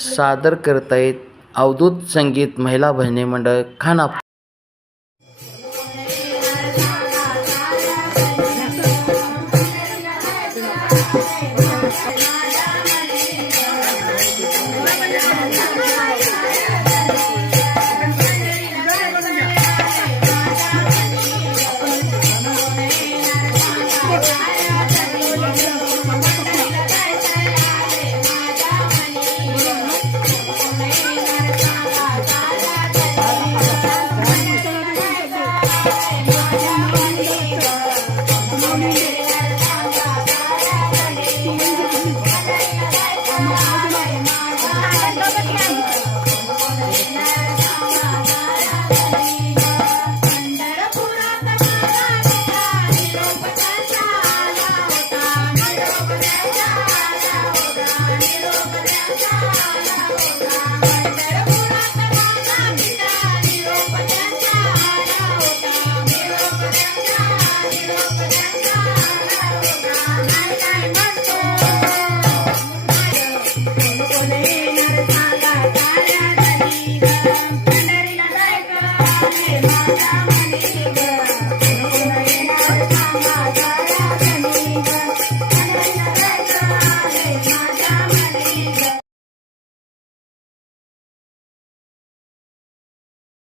सादर करतायत अवधूत संगीत महिला बहिणी मंडळ खाना Thank you. ಮಾತಾ ಮನೆ